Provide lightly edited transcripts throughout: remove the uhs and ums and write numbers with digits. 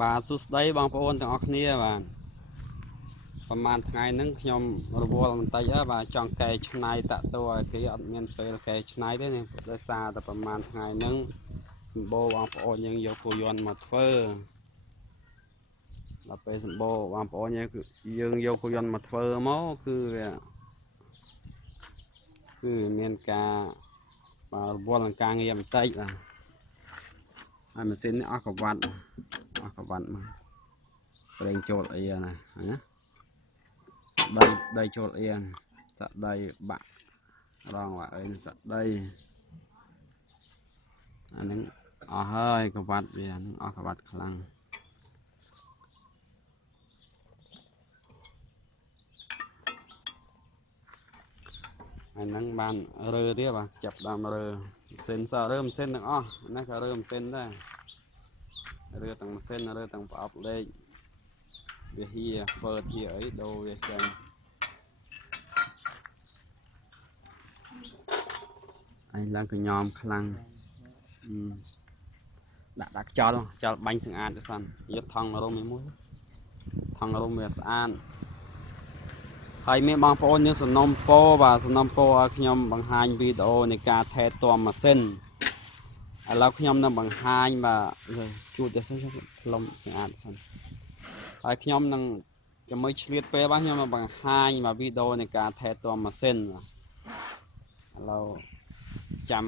បាទសួស្តីបងប្អូនទាំងអស់គ្នាបាទប្រហែលថ្ងៃហ្នឹងខ្ញុំរវល់បន្តិចបាទចង់កែច្នៃតាក់ទោឲ្យគេអត់មានពេលកែច្នៃទេនេះដោយសារតែប្រហែលថ្ងៃហ្នឹងសម្បូរបងប្អូនយើងយកគោយន្តមកធ្វើដល់ពេលសម្បូរបងប្អូនយើងយកគោយន្តមកធ្វើមកគឺមានការរវល់នឹងការងារបន្តិចបាទហើយម៉ាស៊ីននេះអស់កវ៉ាត់មកប្រេងចូលអីណាដីចូលអៀនសាក់ដីបាក់រងអីសាក់ដីអានឹងអស់ហើយកវ៉ាត់វានឹងអស់កវ៉ាត់ខ្លាំងអាហ្នឹងបានរើទៀតបាទចាប់ដើមរើម៉ាស៊ីនសរើម៉ាស៊ីនទាំងអស់ណាក៏រើម៉ាស៊ីនដែររើទាំងម៉ាស៊ីនរើទាំងប្រអប់លេខវាហៀធ្វើធាអីដូរវាចឹងអញឡើងកញ្ញោមខ្លាំងដាក់ខ្យល់បាញ់ស្អាតទៅសិនយកថង់រុំមួយថង់រុំវាស្អាតហើយមានបងប្អូនយើងសំណុំពរបាទសំណុំពរឲ្យខ្ញុំបង្ហាញវីដេអូនៃការថែទាំម៉ាស៊ីនឥឡូវខ្ញុំនឹងបង្ហាញបាទជួចទៅសិនផ្លុំស្អាតសិនហើយខ្ញុំនឹងជាមួយឆ្លៀតពេលបាទខ្ញុំនឹងបង្ហាញមកវីដេអូនៃការថែទាំម៉ាស៊ីនឥឡូវចាំ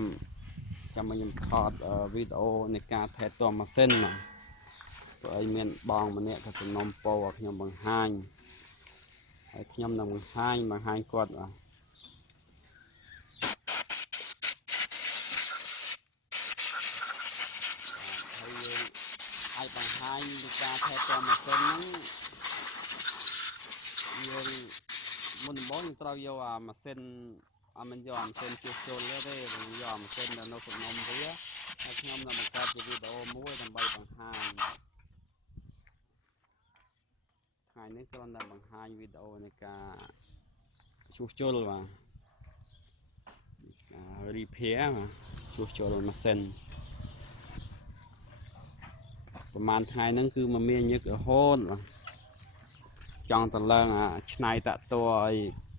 ខ្ញុំថតវីដេអូនៃការថែទាំម៉ាស៊ីនព្រោះអីមានបងម្នាក់ក៏សំណុំពរឲ្យខ្ញុំបង្ហាញហើយខ្ញុំនឹងបង្ហាញគាត់បាទហើយយើងអាចបង្ហាញពីការថែទាំម៉ាស៊ីនហ្នឹងយើងមុនដំបូងយើងត្រូវយកអាម៉ាស៊ីនអត់មិនយកអាម៉ាស៊ីនជួសជុលទេយើងយកអាម៉ាស៊ីននៅសំណុំវាហើយខ្ញុំនឹងបង្កើតវីដេអូមួយដើម្បីបង្ហាញថ្ងៃនេះគ្រាន់តែបង្ហាញវីដេអូនៃការជួសជុលបាទrepair ជួសជុលម៉ាស៊ីនប្រហែលថ្ងៃហ្នឹងគឺមកមានញឹករហូតចង់ទៅឡើងឆ្នៃតាក់ទោឲ្យ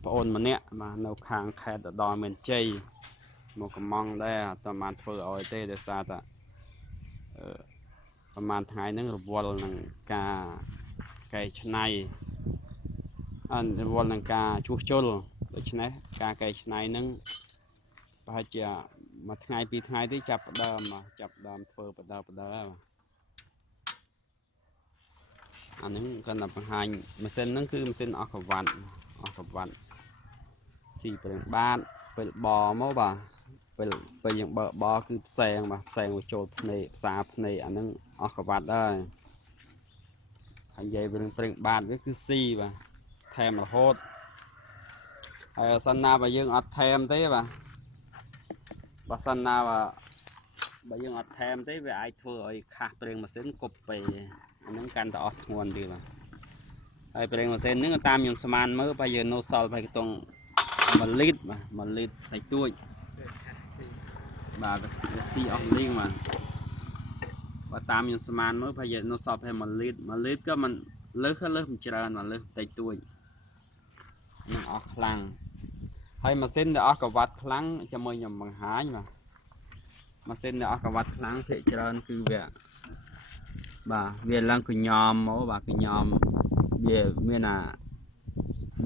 ប្អូនម្នាក់បាទនៅខាងខេត្តឧត្តរមានជ័យមកកំងដែរអត់បានធ្វើឲ្យទេដោយសារតែប្រហែលថ្ងៃហ្នឹងរវល់នឹងការកែច្នៃរវល់នឹងការជួសជុលដូច្នេះការកែច្នៃហ្នឹងប្រហែលជាមួយថ្ងៃពីរថ្ងៃទៀតចាប់ដើមធ្វើបដិអាហ្នឹងគាត់តែបង្ហាញម៉ាស៊ីនហ្នឹងគឺម៉ាស៊ីនអស់កវ៉ាត់ស៊ីប្រេងបាតពេលបមកបាទពេលយើងបើកបគឺផ្សែងមកចូលភ្នែកផ្សារភ្នែកអាហ្នឹងអស់កវ៉ាត់ហើយនិយាយរឿងប្រេងបាតវាគឺស៊ីបាទថែមរហូតហើយបើសិនណាបើយើងអត់ថែមទេបាទបើសិនណាបើយើងអត់ថែមទេវាអាចធ្វើឲ្យខាសប្រេងម៉ាស៊ីនគប់ពេអាហ្នឹងកាន់តែអស់ធ្ងន់ទៀតបាទហើយប្រេងម៉ាស៊ីនហ្នឹងតាមខ្ញុំស្មានមើលបើយើងនៅសល់ប្រហែលខ្ទង់1លីត្របាទ1លីត្រតែទួចបាទវាស៊ីអស់លីងបាទបើតាមខ្ញុំស្មានមើលប្រហែលយើងនៅសល់ប្រហែល1លីត្រក៏មិនលើសមិនច្រើនបាទលើសតែទួចនឹងអស់ខ្លាំងហើយម៉ាស៊ីនដែលអស់កវ៉ាត់ខ្លាំងជាមួយខ្ញុំបង្ហាញបាទម៉ាស៊ីនដែលអស់កវ៉ាត់ខ្លាំងភាគច្រើនគឺវាឡើងកញ្ញោមមកបាទកញ្ញោមវាមាន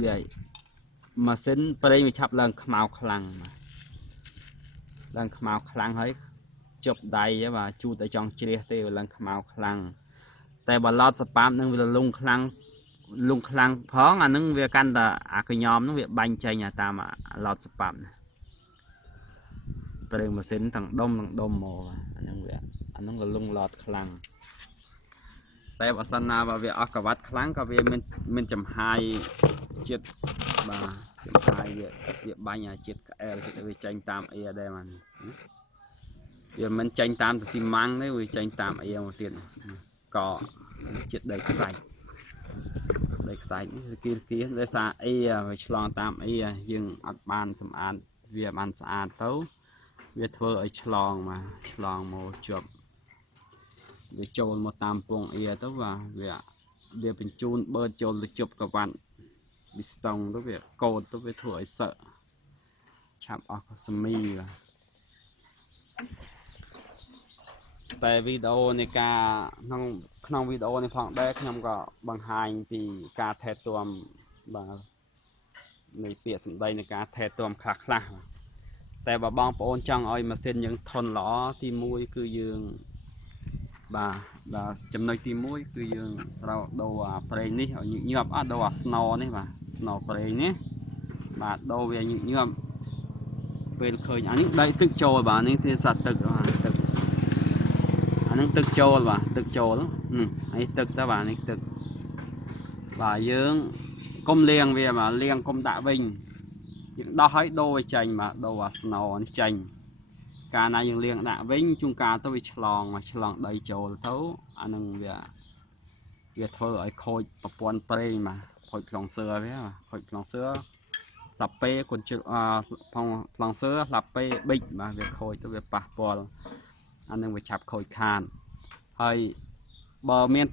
វាម៉ាស៊ីនប្រេងវាឆាប់ឡើងខ្មៅខ្លាំងហើយជប់ដៃបាទជូតតែចង់ជ្រះទេវាឡើងខ្មៅខ្លាំងតែបើឡោតសប៉ាប់នឹងវាលងខ្លាំងផងអានឹងវាកាន់តែអាកញ្ញោមនឹងវាបាញ់ចេញតាមឡោតសប៉ាប់ប្រេងម៉ាស៊ីនទាំងដុំមកអានឹងក៏លងឡោតខ្លាំងតែបើសិនណាបើវាអស់កវ៉ាត់ខ្លាំងក៏វាមានចំហាយជាតិបាទចំហាយវាបាញ់ជាតិក្អែលជាតិវាចេញតាមអៀដែរបាទវាមិនចេញតាមស៊ីម៉ាំងទេវាចេញតាមអៀមកទៀតក៏ជាតិដីខ្សាច់គៀដោយសារអៀវាឆ្លងតាមអៀយើងអត់បានសម្អាតវាបានស្អាតទៅវាធ្វើឲ្យឆ្លងមកជាប់ វាចូលមកតាមពងអៀទៅវាបញ្ជូនបឺតចូលទៅជប់កវ៉ាន់វាស្តង់ទៅវាកោតទៅវាធ្វើឲ្យសឹកឆាប់អស់សមីបាទតែវីដេអូនៃការក្នុងវីដេអូនេះផងដែរខ្ញុំក៏បង្ហាញពីការថែទាំបាទនៃពាក្យសម្ដីនៃការថែទាំខ្លះតែបើបងប្អូនចង់ឲ្យម៉ាស៊ីនយើងធន់ល្អទី1គឺយើងបាទចំណុចទី1គឺយើងត្រូវដូរអាប្រេងនេះឲ្យញឹកញាប់ដូរអាស្នូនេះបាទស្នូប្រេងនេះបាទដូរវាញឹកញាប់ពេលឃើញអានេះដៃទឹកចូលបាទនេះគឺសាទឹកទឹកអានឹងទឹកចូលបាទទឹកចូលនេះទឹកទៅបាទនេះទឹកបាទយើងកុំលាងវាបាទលាងកុំដាក់វិញយើងដោះឲ្យដូរវាចេញបាទដូរអាស្នូនេះចេញកាលណាយើងលាងដាក់វិញជួនកាលទៅវាឆ្លងដីចូលទៅអានឹងវាធ្វើឲ្យខូចប្រព័ន្ធប្រេងបាទខូចប្លង់សើវាខូចប្លង់សើស្លាប់ពេគុនជិះប្លង់សើស្លាប់ពេប៊ិចបាទវាខូចទៅវាប៉ះពាល់អានឹងវាឆាប់ខូចខាតហើយបើមាន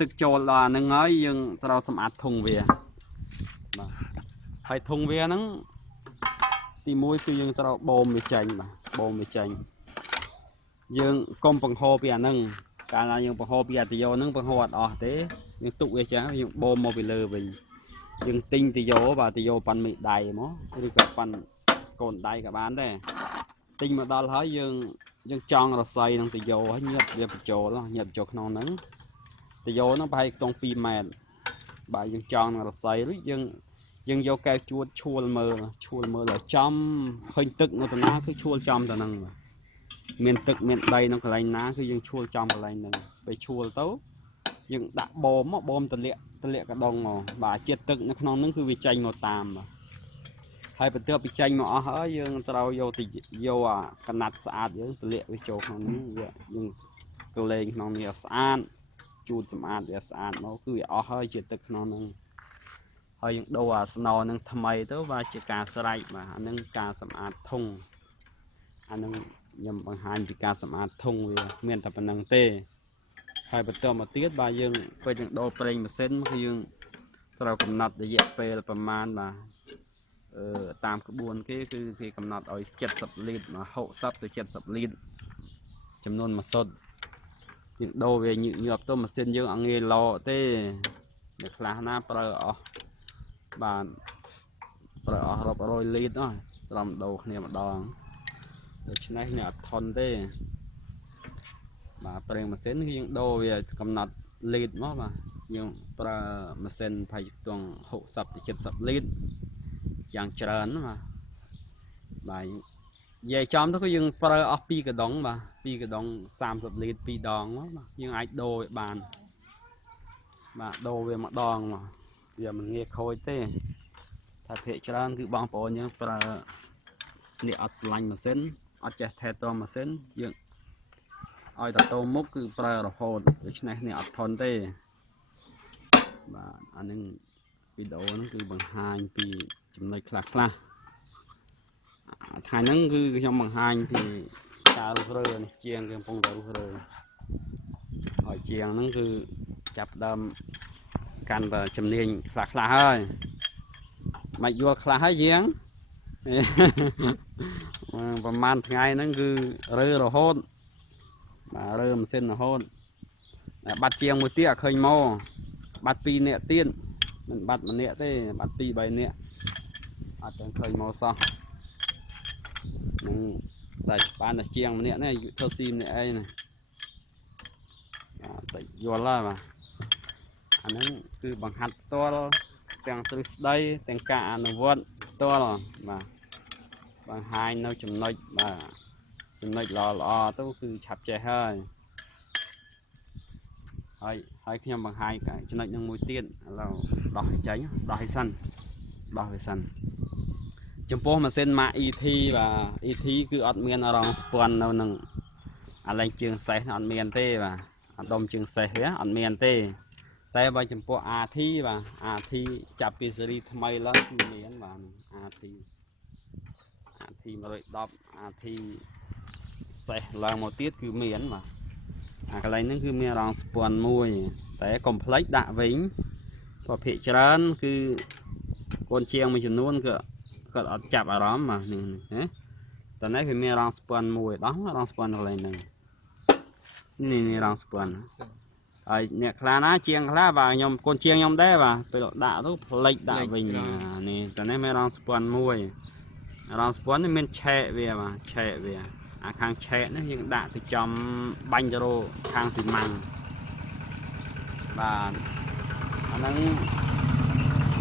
ទឹកចូលដល់ហ្នឹងហើយយើងត្រូវសម្អាតធុងវាបាទហើយធុងវាហ្នឹងទី1គឺយើងត្រូវបូមវាចេញបាទបូមវាចេញយើងកុំបង្ហូរពីអាហ្នឹងកាលណាយើងបង្ហូរពីអាទីយ៉ូហ្នឹងបង្ហូរអត់អស់ទេយើងទុកវាចឹងយើងបូមមកពីលើវិញយើងទិញទីយ៉ូបាទទីយ៉ូប៉ាន់មេដៃមកឬក៏ប៉ាន់កូនដៃក៏បានដែរទិញមកដល់ហើយយើងចង់រស័យនឹងទីយ៉ូហើយញាប់វាបញ្ចូលញាប់ចូលក្នុងហ្នឹងទីយ៉ូហ្នឹងប្រហែលខ្ទង់2ម៉ែត្របាទយើងចង់នឹងរស័យរួចយើងយកកែវជួតឈួលមើលឲ្យចំឃើញទឹកនៅតាណាគឺឈួលចំទៅហ្នឹងមានទឹកមានដីនៅកន្លែងណាគឺយើងឈួលចំកន្លែងហ្នឹងពេលឈួលទៅយើងដាក់បូមទម្លាក់កដុងបាទជាតិទឹកនៅក្នុងហ្នឹងគឺវាចេញមកតាមហើយបន្ទាប់ពីចេញមកអស់ហើយយើងត្រូវយកអាកណាត់ស្អាតយើងទម្លាក់វាចូលក្នុងហ្នឹងយើងកលែងក្នុងនេះឲ្យស្អាតជូតសម្អាតវាស្អាតមកគឺវាអស់ហើយជាតិទឹកក្នុងហ្នឹងហើយយើងដូរអាស្នូហ្នឹងថ្មីទៅបាទជាការស្រេចបាទអាហ្នឹងការសម្អាតធុងអាហ្នឹងខ្ញុំបង្ហាញពីការសម្អាតធុងវាមានតែប៉ុណ្្នឹងទេហើយបន្តមកទៀតបាទយើងពេលយើងដូរប្រេងម៉ាស៊ីនគឺយើងត្រូវកំណត់រយៈពេលប្រមាណបាទតាមក្បួនគេគឺគេកំណត់ឲ្យ70លីត្រ60ទៅ70លីត្រចំនួនមួយសុទ្ធយើងដូរវាញឹកញាប់ទៅម៉ាស៊ីនយើងអត់ងាយឡោទេអ្នកខ្លះណាប្រើអស់បាទប្រើអស់រាប់រយលីត្រត្រឹមដូរគ្នាម្ដងដូច្នេះអ្នកអត់ធន់ទេបាទប្រេងម៉ាស៊ីនគឺយើងដូរវាកំណត់លីត្រមកបាទយើងប្រើម៉ាស៊ីនប្រហែលខ្ទង់60ទៅ70លីត្រយ៉ាងច្រើនបាទនិយាយចំទៅគឺយើងប្រើអស់2កដុងបាទ2កដុង30លីត្រ2ដងបាទយើងអាចដូរវាបានបាទដូរវាម្ដងមកវាមិនងាយខូចទេតែភាគច្រើនគឺបងប្អូនយើងប្រើអ្នកអត់ឆ្លាញ់ម៉ាស៊ីនអត់ចេះថែទាំម៉ាស៊ីនយើងឲ្យតទៅមុខគឺប្រើរហូតដូច្នេះអ្នកអត់ធន់ទេបាទអានឹងវីដេអូហ្នឹងគឺបង្ហាញពីចំណុចខ្លះថ្ងៃហ្នឹងគឺខ្ញុំបង្ហាញពីការរុះរើនេះជាងកំពុងតែរុះរើហើយជាងហ្នឹងគឺចាប់ដើមកាន់តែជំនាញខ្លះហើយមិនយល់ខ្លះហើយជាងប្រហែលថ្ងៃហ្នឹងគឺរើរហូតបាទរើម៉ាស៊ីនរហូតបាត់ជាងមួយទៀតអត់ឃើញមកបាត់2នាក់ទៀតមិនបាត់1នាក់ទេបាត់2 3នាក់អត់ទាំងឃើញមកសោះនឹងតែបានតែជាងម្នាក់នេះធ្វើស៊ីម្នាក់អីណាតែយល់ហើយបាទអាហ្នឹងគឺបង្ហាត់ផ្ទាល់ទាំងទ្រឹស្ដីទាំងការអនុវត្តផ្ទាល់បាទបង្ហាញនៅចំណុចបាទចំណុចល្អទៅគឺឆាប់ចេះហើយខ្ញុំបង្ហាញចំណុចនឹងមួយទៀតឥឡូវដោះឲ្យចេញដោះឲ្យសិនចំពោះម៉ាស៊ីន Mac ET បាទ ET គឺអត់មានរងស្ពាន់នៅនឹងអាឡែងជើងសេះអត់មានទេបាទអាដុំជើងសេះវាអត់មានទេតែបើចំពោះ RT បាទ RT ចាប់ពីស៊េរីថ្មីឡើងគឺមានបាទ RT 110 RT សេះឡើងមកទៀតគឺមានបាទ កន្លែងហ្នឹងគឺមានរងស្ពាន់មួយតែកុំភ្លេចដាក់វិញព្រោះភាគច្រើនគឺកូនជាងមួយចំនួនគាត់អត់ចាប់អារម្មណ៍បាទនេះណាតើនេះវាមានរងស្ពាន់មួយដោះរងស្ពាន់កន្លែងហ្នឹងនេះរងស្ពាន់ហើយអ្នកខ្លះណាជាងខ្លះបាទខ្ញុំកូនជាងខ្ញុំដែរបាទពេលដាក់ទៅភ្លេចដាក់វិញនេះតើនេះមានរងស្ពាន់មួយរងស្ពាន់នេះមានឆែកវាបាទឆែកវាអាខាងឆែកនេះយើងដាក់ទៅចំបាញ់ទៅរកខាងស៊ីម៉ាំងបាទអាហ្នឹង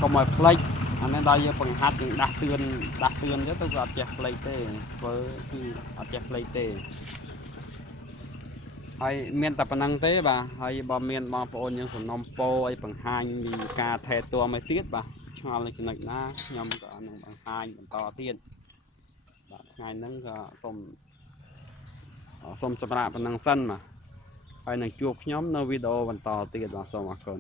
កុំឲ្យភ្លេចអានេះដល់យើងបង្ហាត់យើងដាស់តឿនទៅទៅវាអត់ចេះភ្លេចទេធ្វើគឺអត់ចេះភ្លេចទេហើយមានតែប៉ុណ្្នឹងទេបាទហើយបើមានបងប្អូនយើងសំណុំពរឲ្យបង្ហាញពីការថែទាំឲ្យទៀតបាទឆ្ងល់នៅចំណុចណាខ្ញុំក៏នឹងបង្ហាញបន្តទៀតបាទថ្ងៃហ្នឹងក៏សូមសម្រាប់ប៉ុណ្្នឹងសិនបាទហើយនឹងជួបខ្ញុំនៅវីដេអូបន្តទៀតបាទសូមអរគុណ